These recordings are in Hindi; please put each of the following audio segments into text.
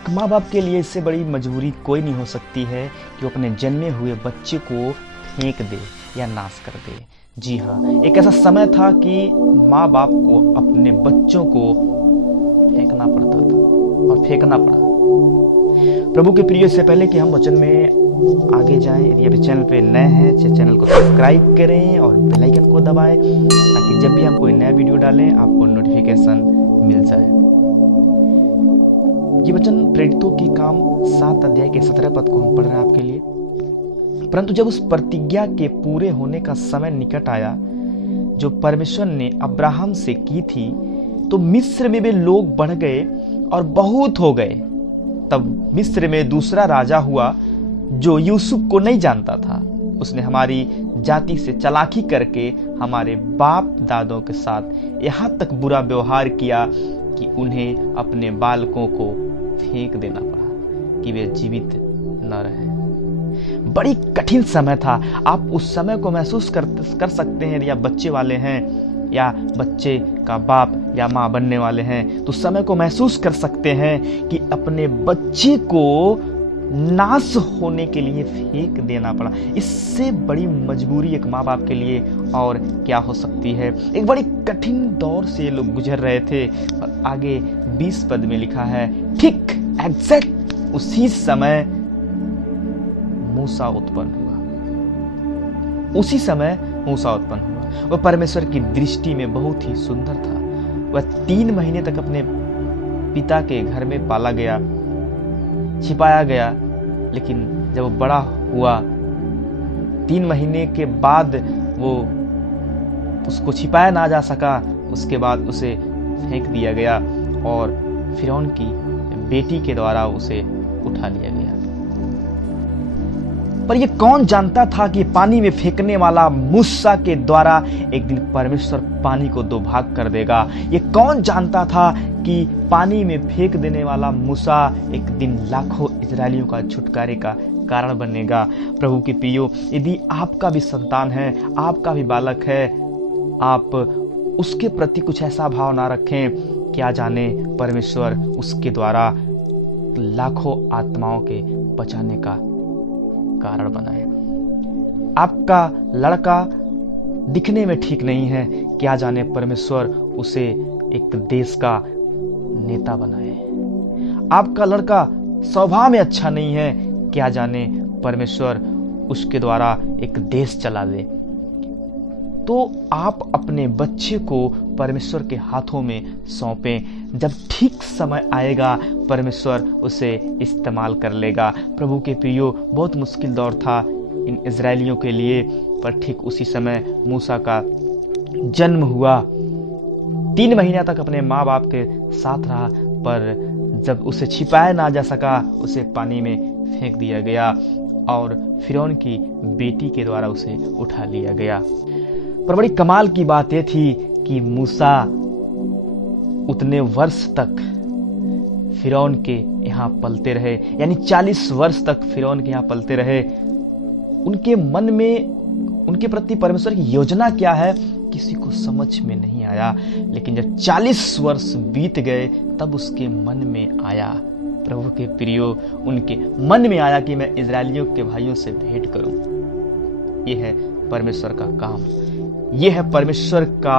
एक माँ बाप के लिए इससे बड़ी मजबूरी कोई नहीं हो सकती है कि वो अपने जन्मे हुए बच्चे को फेंक दे या नाश कर दे। जी हाँ, एक ऐसा समय था कि माँ बाप को अपने बच्चों को फेंकना पड़ता था और फेंकना पड़ा। प्रभु के प्रिय, इससे पहले कि हम वचन में आगे जाएं, यदि अभी चैनल पे नए हैं तो चैनल को सब्सक्राइब करें और बेल आइकन को दबाएं ताकि जब भी हम कोई नया वीडियो डालें आपको नोटिफिकेशन मिल जाए। ये वचन प्रेरितों की काम 7 अध्याय के 17 पद को हम पढ़ रहे हैं आपके लिए। परंतु जब उस प्रतिज्ञा के पूरे होने का समय निकट आया जो परमेश्वर ने अब्राहम से की थी, तो मिस्र में वे लोग बढ़ गए और बहुत हो गए। तब मिस्र में दूसरा राजा हुआ जो यूसुफ को नहीं जानता था। उसने हमारी जाति से चालाकी करके हमारे बाप दादों के साथ यहाँ तक बुरा व्यवहार किया कि उन्हें अपने बालकों को फेंक देना पड़ा कि वे जीवित न रहे। बड़ी कठिन समय था। आप उस समय को महसूस कर सकते हैं। यदि आप बच्चे वाले हैं या बच्चे का बाप या माँ बनने वाले हैं तो समय को महसूस कर सकते हैं कि अपने बच्चे को नाश होने के लिए फेंक देना पड़ा। इससे बड़ी मजबूरी एक माँ बाप के लिए और क्या हो सकती है। एक बड़ी कठिन दौर से ये लोग गुजर रहे थे। और आगे 20 पद में लिखा है, ठीक एग्जैक्ट उसी समय मूसा उत्पन्न हुआ। उसी समय मूसा उत्पन्न हुआ। वह परमेश्वर की दृष्टि में बहुत ही सुंदर था। वह 3 महीने तक अपने पिता के घर में पाला गया, छिपाया गया, लेकिन जब वो बड़ा हुआ 3 महीने के बाद वो उसको छिपाया ना जा सका। उसके बाद उसे फेंक दिया गया और फिरौन की बेटी के द्वारा उसे उठा लिया गया। पर ये कौन जानता था कि पानी में फेंकने वाला मूसा के द्वारा एक दिन परमेश्वर पानी को 2 भाग कर देगा। ये कौन जानता था कि पानी में फेंक देने वाला मूसा एक दिन लाखों इजरायलियों का छुटकारे का कारण बनेगा। प्रभु के प्रियो, यदि आपका भी संतान है, आपका भी बालक है, आप उसके प्रति कुछ ऐसा भाव ना रखें, क्या जाने परमेश्वर उसके द्वारा लाखों आत्माओं के बचाने का कारण बनाए। आपका लड़का दिखने में ठीक नहीं है, क्या जाने परमेश्वर उसे एक देश का नेता बनाए। आपका लड़का स्वभाव में अच्छा नहीं है, क्या जाने परमेश्वर उसके द्वारा एक देश चला दे। तो आप अपने बच्चे को परमेश्वर के हाथों में सौंपें। जब ठीक समय आएगा परमेश्वर उसे इस्तेमाल कर लेगा। प्रभु के प्रियो, बहुत मुश्किल दौर था इन इजरायलियों के लिए, पर ठीक उसी समय मूसा का जन्म हुआ। 3 महीना तक अपने माँ बाप के साथ रहा, पर जब उसे छिपाया ना जा सका उसे पानी में फेंक दिया गया और फिरौन की बेटी के द्वारा उसे उठा लिया गया। पर बड़ी कमाल की बात यह थी कि मूसा उतने वर्ष तक फिरौन के यहाँ पलते रहे, यानी 40 वर्ष तक फिरौन के यहाँ पलते रहे। उनके मन में उनके प्रति परमेश्वर की योजना क्या है किसी को समझ में नहीं आया, लेकिन जब 40 वर्ष बीत गए तब उसके मन में आया। प्रभु के प्रियो, उनके मन में आया कि मैं इजरायलियों के भाइयों से भेंट करूं। यह है परमेश्वर का काम, यह है परमेश्वर का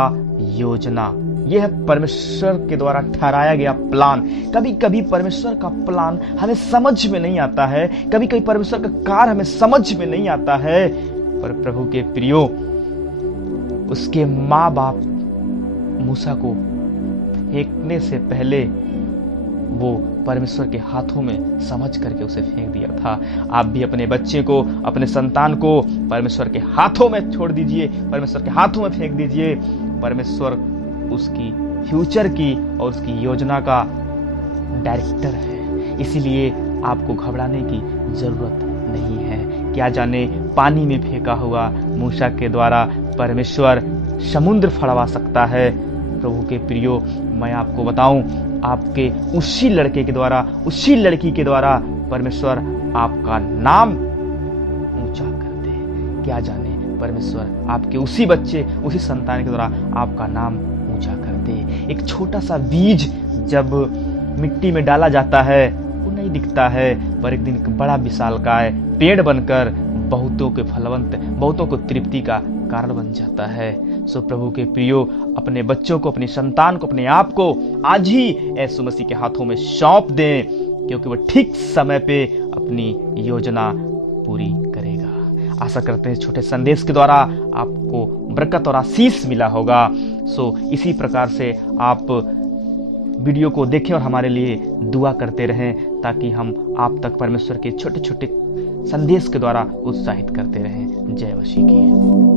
योजना, यह है परमेश्वर के द्वारा ठहराया गया प्लान। कभी कभी परमेश्वर का प्लान हमें समझ में नहीं आता है, कभी कभी परमेश्वर का कार्य हमें समझ में नहीं आता है, पर प्रभु के प्रियो, उसके माँ बाप मूसा को फेंकने से पहले वो परमेश्वर के हाथों में समझ करके उसे फेंक दिया था। आप भी अपने बच्चे को, अपने संतान को परमेश्वर के हाथों में छोड़ दीजिए, परमेश्वर के हाथों में फेंक दीजिए। परमेश्वर उसकी फ्यूचर की और उसकी योजना का डायरेक्टर है, इसीलिए आपको घबराने की जरूरत नहीं है। क्या जाने पानी में फेंका हुआ मूसा के द्वारा परमेश्वर समुद्र फड़वा सकता है। प्रभु के प्रियो, मैं आपको बताऊं, आपके उसी लड़के के द्वारा, उसी लड़की के द्वारा परमेश्वर आपका नाम ऊंचा कर दे। क्या जाने परमेश्वर आपके उसी बच्चे, उसी संतान के द्वारा आपका नाम ऊंचा कर दे। एक छोटा सा बीज जब मिट्टी में डाला जाता है वो नहीं दिखता है, पर एक दिन एक बड़ा विशालकाय पेड़ बनकर बहुतों के फलवंत, बहुतों को तृप्ति का कारण बन जाता है। सो प्रभु के प्रियो, अपने बच्चों को, अपनी संतान को, अपने आप को आज ही यीशु मसीह के हाथों में सौंप दें, क्योंकि वह ठीक समय पे अपनी योजना पूरी करेगा। आशा करते हैं छोटे संदेश के द्वारा आपको बरकत और आशीष मिला होगा। सो इसी प्रकार से आप वीडियो को देखें और हमारे लिए दुआ करते रहें, ताकि हम आप तक परमेश्वर के छोटे छोटे संदेश के द्वारा उत्साहित करते रहें। जय मसीह की।